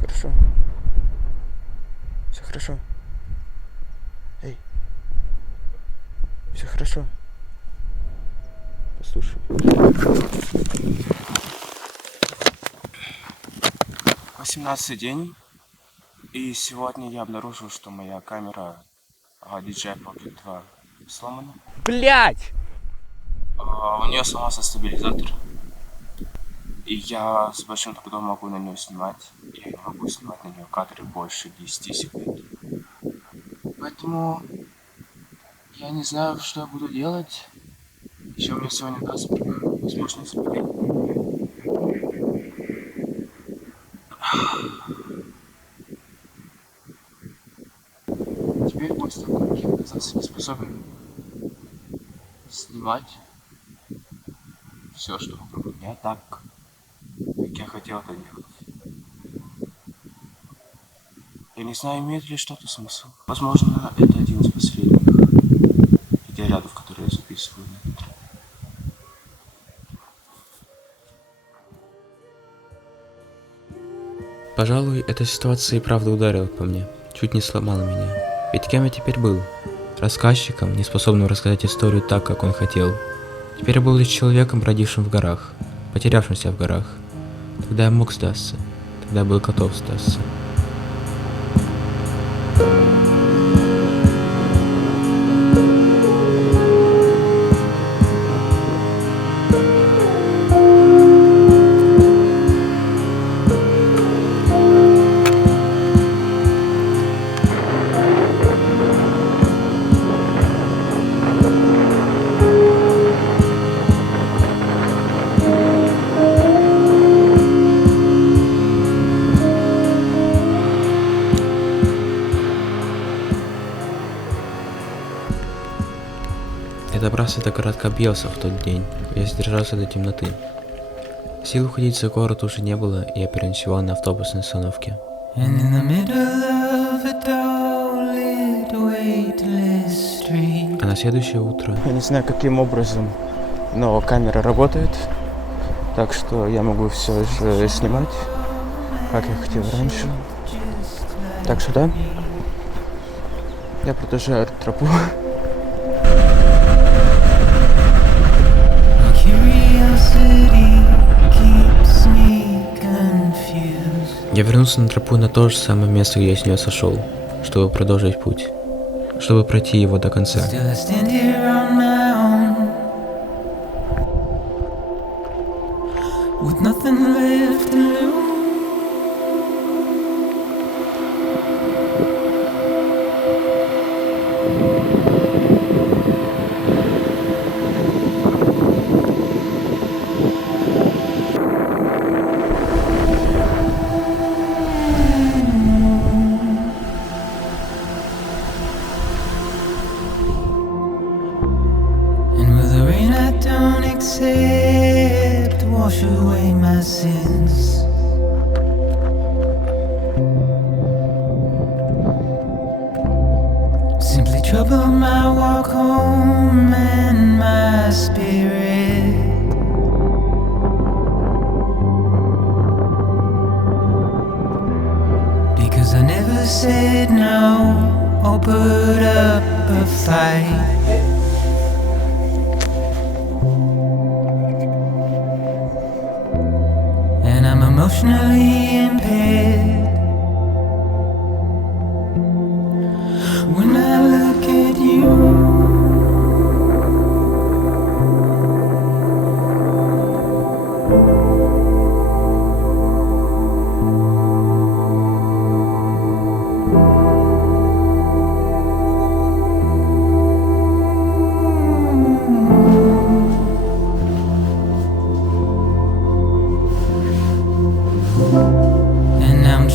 хорошо. Все хорошо. Эй. Все хорошо. Послушай. 18-й день. И сегодня я обнаружил, что моя камера DJI Pocket 2 сломана. Блять! У нее сломался стабилизатор. И я с большим трудом могу на нее снимать. Я не могу снимать на нее кадры больше 10 секунд. Поэтому я не знаю, что я буду делать. Еще у меня сегодня даст возможность запилить. Теперь после того, как я оказался себе способен снимать все, что вокруг меня, так, как я хотел это делать. Я не знаю, имеет ли что-то смысл. Возможно, это один из последних видеорядов, которые я записываю на этот трек. Пожалуй, эта ситуация и правда ударила по мне, чуть не сломала меня. Ведь кем я теперь был? Рассказчиком, неспособным рассказать историю так, как он хотел. Теперь я был лишь человеком, бродившим в горах, потерявшимся в горах. Тогда я мог сдаться, тогда я был готов сдаться. Я добрался до городка Бьелса в тот день, я сдержался до темноты. Сил уходить за город уже не было, и я переночевал на автобусной остановке. А на следующее утро... Я не знаю, каким образом, но камера работает, так что я могу все же снимать, как я хотел раньше. Так что да, я продолжаю тропу. Я вернулся на тропу на то же самое место, где я с нее сошел, чтобы продолжить путь, чтобы пройти его до конца. Wash away my sins. Simply trouble my walk home and my spirit. Because I never said no or put up a fight. Emotionally impaired. When I look at you,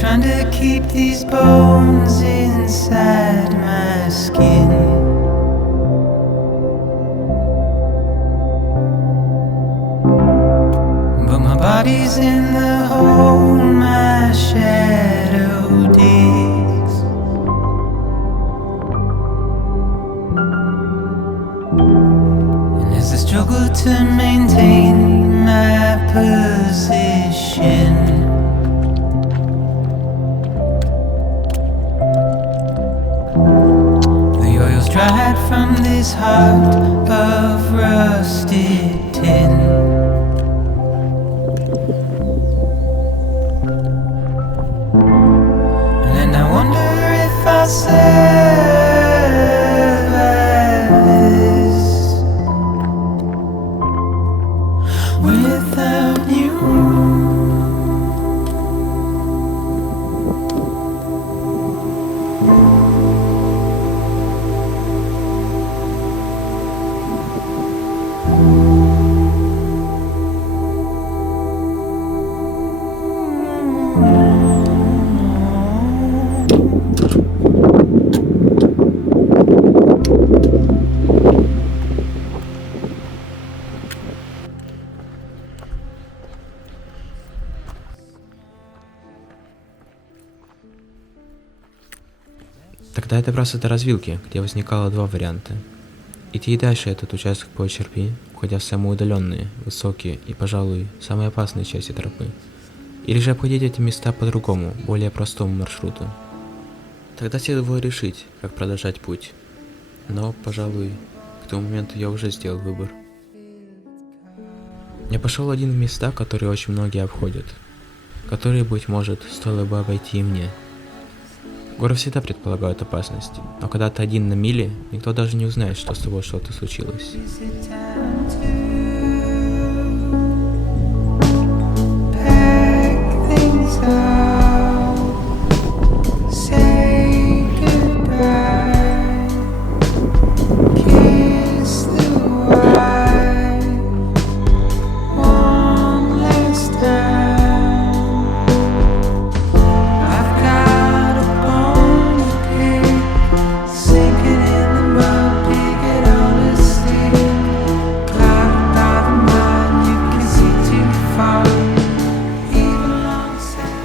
trying to keep these bones inside my skin. But my body's in the hole my shadow digs. And as I struggle to maintain my position, his heart of rusted tin. And I wonder if I service without you. Тогда я добрался до развилки, где возникало два варианта. Идти и дальше этот участок по черпи, уходя в самые удаленные, высокие и, пожалуй, самые опасные части тропы. Или же обходить эти места по другому, более простому маршруту. Тогда следовало решить, как продолжать путь. Но, пожалуй, к тому моменту я уже сделал выбор. Я пошел один в места, которые очень многие обходят. Которые, быть может, стоило бы обойти и мне. Горы всегда предполагают опасность, но когда ты один на миле, никто даже не узнает, что с тобой что-то случилось. Is it time to pack things up, say goodbye, kiss the wife one last time? I've got a bone to pick, sinking in the mud, dig it on a stick. Clouded by the mud, you can see too far, even alongside.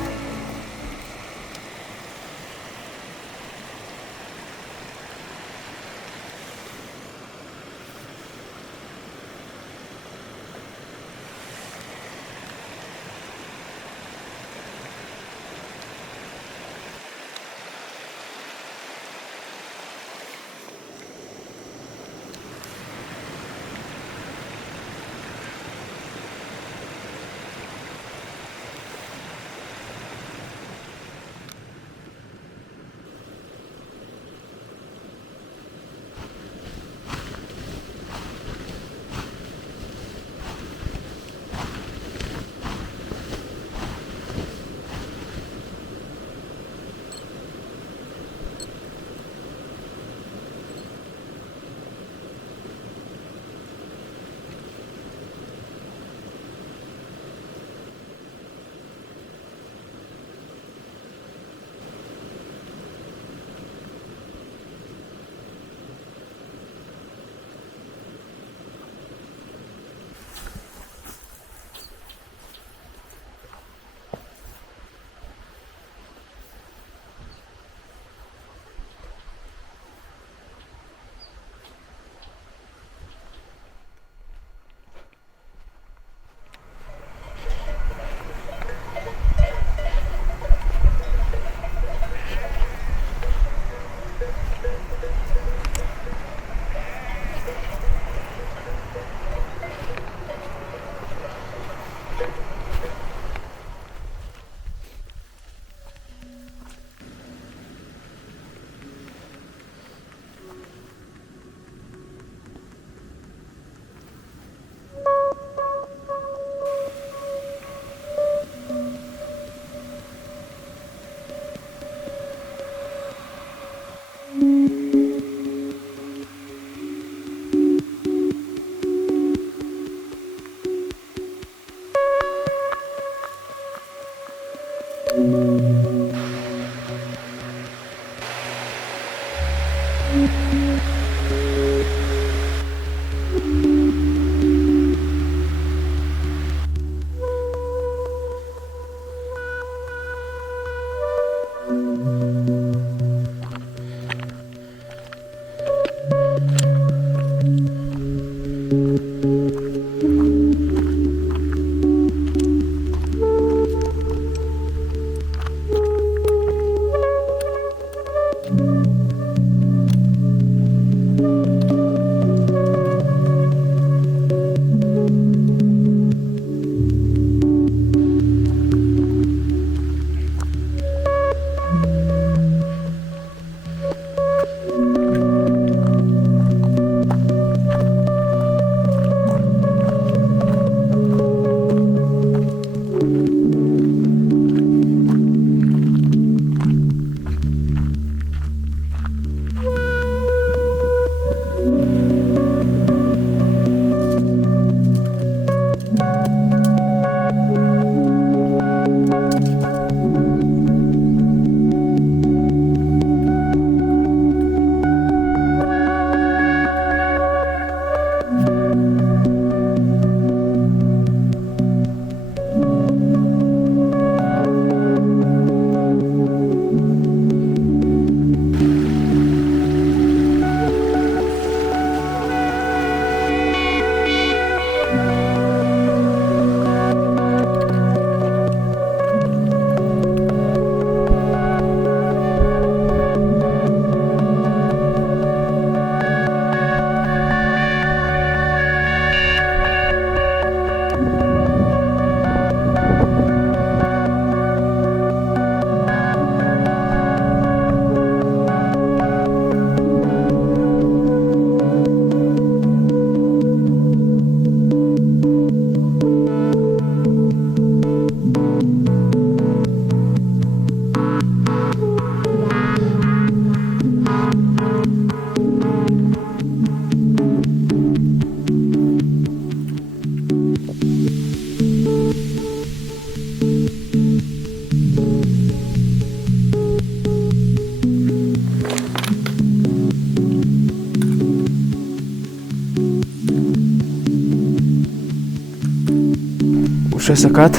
Уже закат.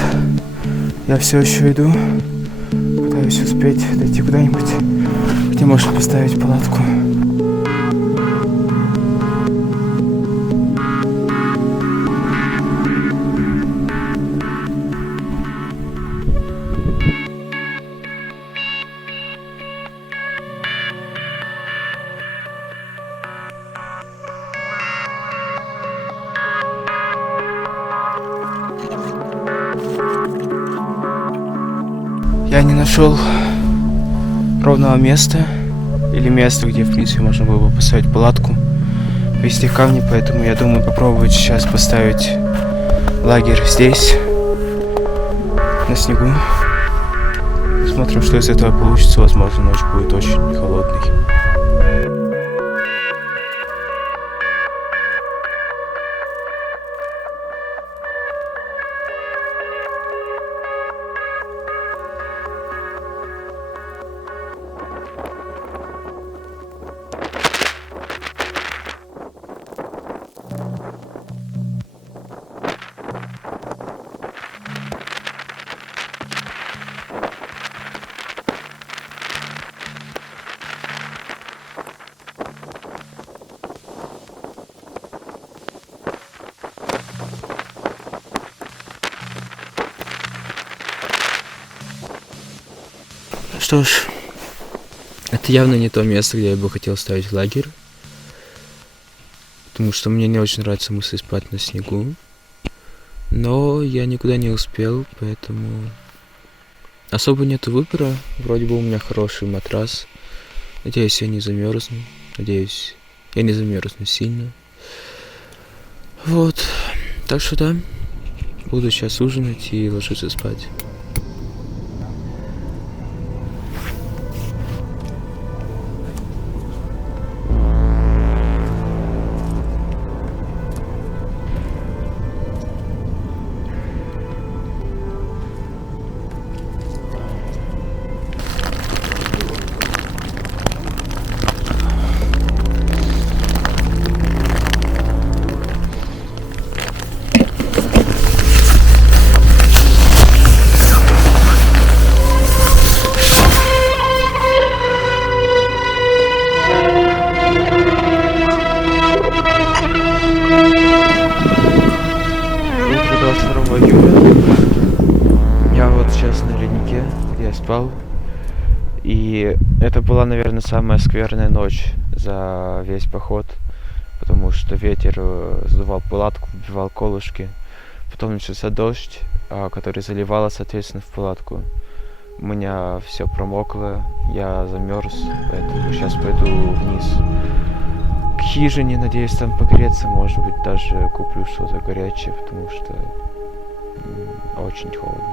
Я все еще иду. Пытаюсь успеть дойти куда-нибудь, где можно поставить палатку. Я не нашел ровного места или места, где, в принципе, можно было бы поставить палатку. Везде камни, поэтому я думаю попробовать сейчас поставить лагерь здесь, на снегу. Смотрим, что из этого получится. Возможно, ночь будет очень холодной. Что ж, это явно не то место, где я бы хотел ставить лагерь. Потому что мне не очень нравится мысль спать на снегу. Но я никуда не успел, поэтому особо нету выбора. Вроде бы у меня хороший матрас. Надеюсь, я не замерзну. Надеюсь, я не замерзну сильно. Вот. Так что да, буду сейчас ужинать и ложиться спать. И это была, наверное, самая скверная ночь за весь поход, потому что ветер сдувал палатку, вбивал колышки, потом начался дождь, который заливало, соответственно, в палатку. У меня все промокло, я замерз, поэтому сейчас пойду вниз к хижине, надеюсь там погреться, может быть даже куплю что-то горячее, потому что очень холодно.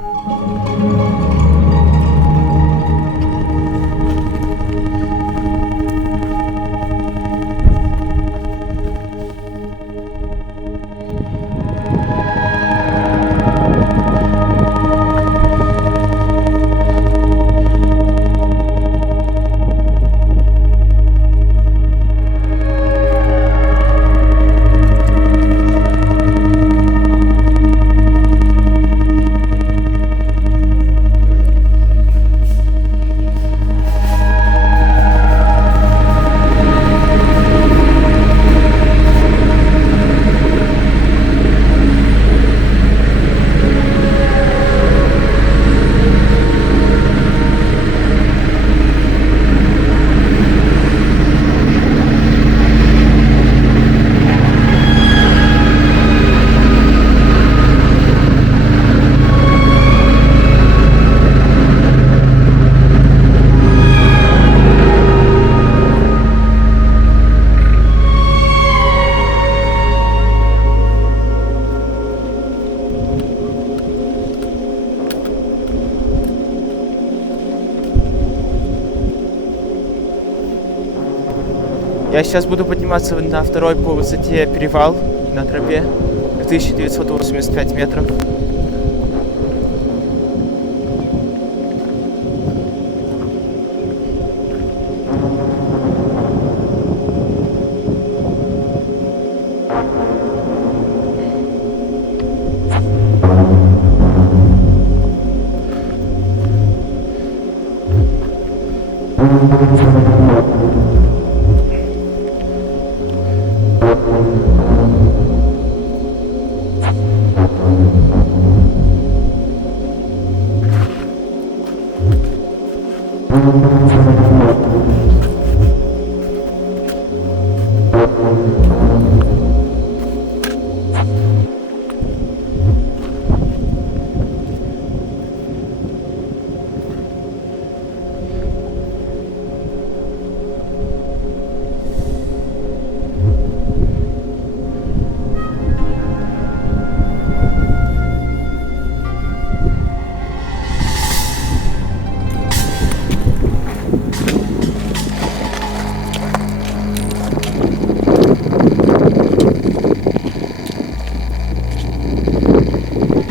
Я сейчас буду подниматься на второй по высоте перевал на тропе, 1985 метров.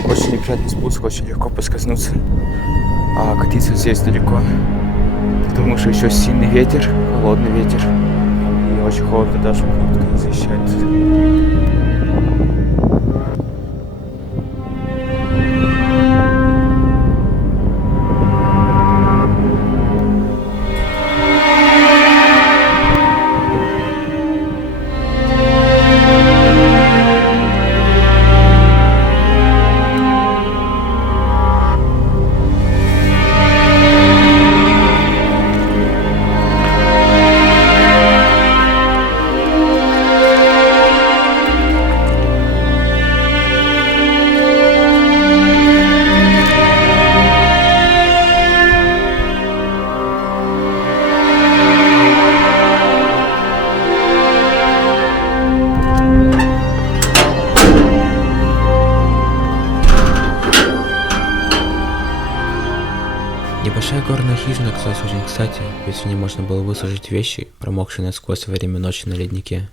Очень неприятный спуск, очень легко поскользнуться. А катиться здесь далеко. Потому что еще сильный ветер, холодный ветер. И очень холодно, даже куртка не защищает. Небольшая горная хижина оказалась очень кстати, ведь в ней можно было высушить вещи, промокшие насквозь во время ночи на леднике.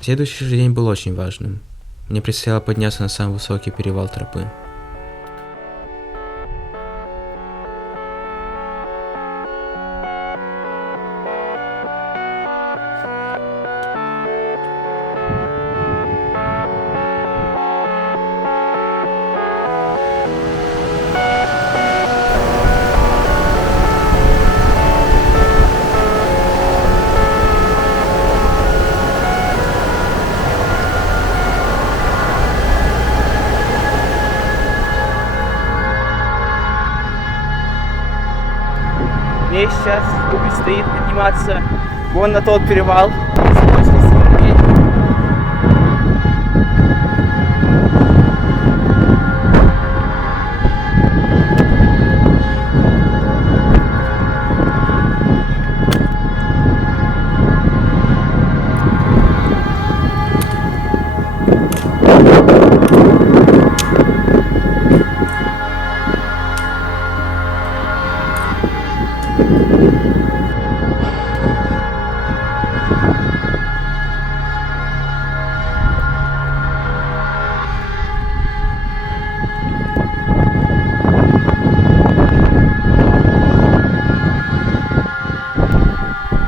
Следующий же день был очень важным. Мне предстояло подняться на самый высокий перевал тропы. Мне сейчас предстоит подниматься вон на тот перевал.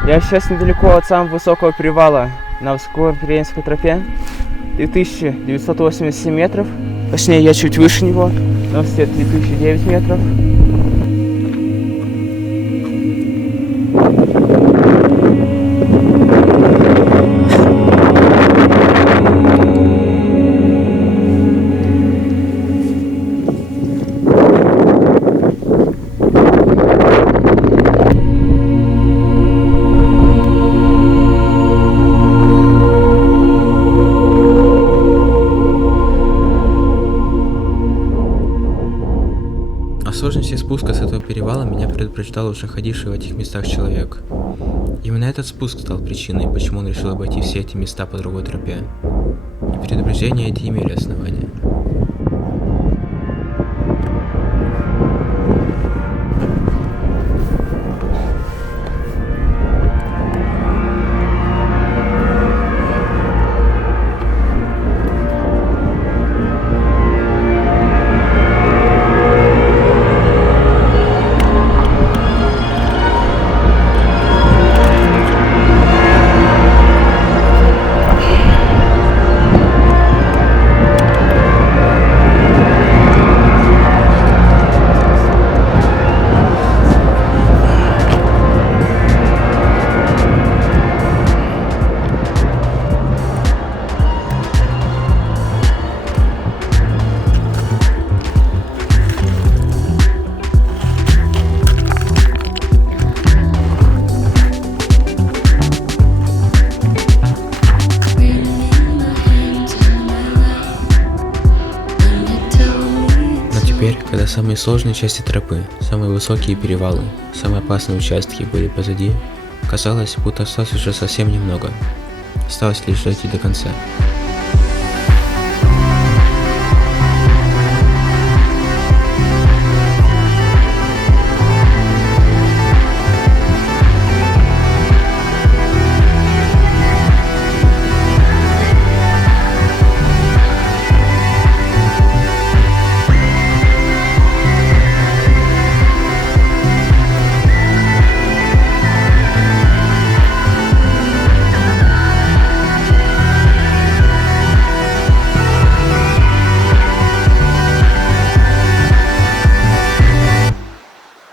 Я сейчас недалеко от самого высокого перевала на Высокопиренской тропе. 2987 метров. Точнее, я чуть выше него. На высоте 3009 метров. О сложности спуска с этого перевала меня предупреждал уже ходивший в этих местах человек. Именно этот спуск стал причиной, почему он решил обойти все эти места по другой тропе. И предупреждения эти имели основания. Когда самые сложные части тропы, самые высокие перевалы, самые опасные участки были позади, казалось, будто осталось уже совсем немного. Осталось лишь дойти до конца.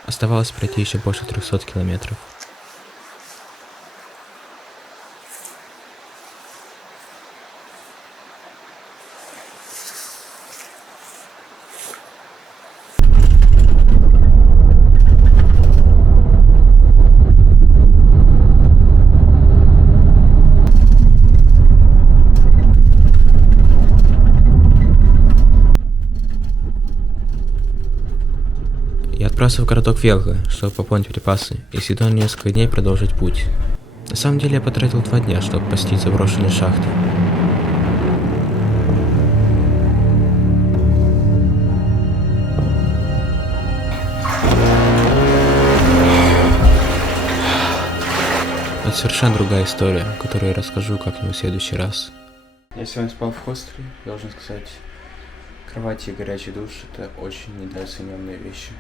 Оставалось пройти еще больше 300 километров. Я отправился в городок Велга, чтобы пополнить припасы, и с виду на несколько дней продолжить путь. На самом деле я потратил 2 дня, чтобы посетить заброшенные шахты. Это совершенно другая история, которую я расскажу как-нибудь в следующий раз. Я сегодня спал в хостеле, должен сказать, кровати и горячий душ — это очень недооцененные вещи.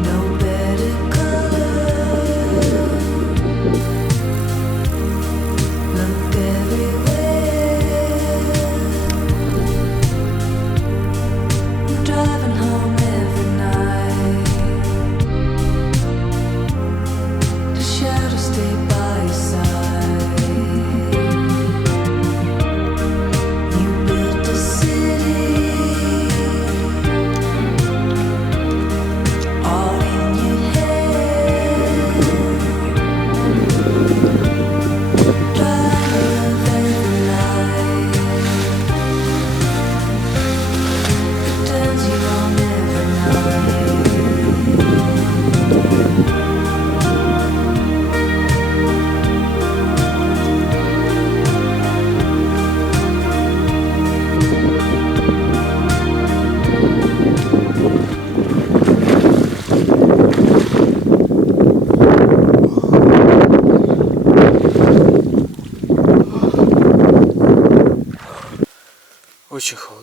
No better color. Look everywhere. I'm driving home every night. The shadows stay by your side. You built a city. All in your head, drive every night, turns you on every night. Очень холодно.